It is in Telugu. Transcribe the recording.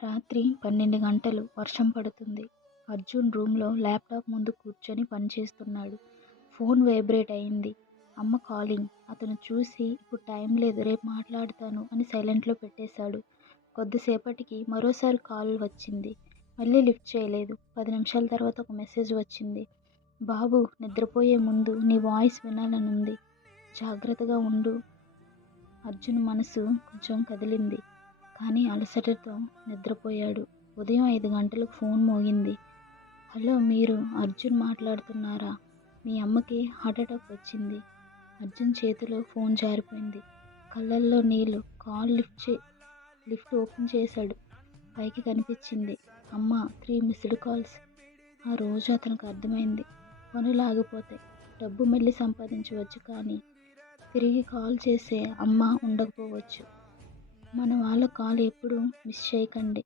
రాత్రి 12 గంటలు వర్షం పడుతుంది. అర్జున్ రూమ్లో ల్యాప్టాప్ ముందు కూర్చొని పనిచేస్తున్నాడు. ఫోన్ వైబ్రేట్ అయింది. అమ్మ కాలింగ్. అతను చూసి ఇప్పుడు టైం లేదు, రేపు మాట్లాడతాను అని సైలెంట్లో పెట్టేశాడు. కొద్దిసేపటికి మరోసారి కాల్ వచ్చింది. మళ్ళీ లిఫ్ట్ చేయలేదు. 10 నిమిషాల తర్వాత ఒక మెసేజ్ వచ్చింది. బాబు, నిద్రపోయే ముందు నీ వాయిస్ వినాలనుంది, జాగ్రత్తగా ఉండు. అర్జున్ మనసు కొంచెం కదిలింది. కానీ అలసటతో నిద్రపోయాడు. ఉదయం 5 గంటలకు ఫోన్ మోగింది. హలో, మీరు అర్జున్ మాట్లాడుతున్నారా? మీ అమ్మకి హార్ట్అటాక్ వచ్చింది. అర్జున్ చేతిలో ఫోన్ జారిపోయింది. కళ్ళల్లో నీళ్లు. కాల్ లిఫ్ట్ ఓపెన్ చేశాడు. పైకి కనిపించింది. అమ్మ, 3 మిస్డ్ కాల్స్. ఆ రోజు అతనికి అర్థమైంది, పనులు ఆగిపోతాయి, డబ్బు మళ్ళీ సంపాదించవచ్చు, కానీ తిరిగి కాల్ చేసే అమ్మ ఉండకపోవచ్చు. మన వాళ్ళ కాల్ ఎప్పుడూ మిస్ చేయకండి.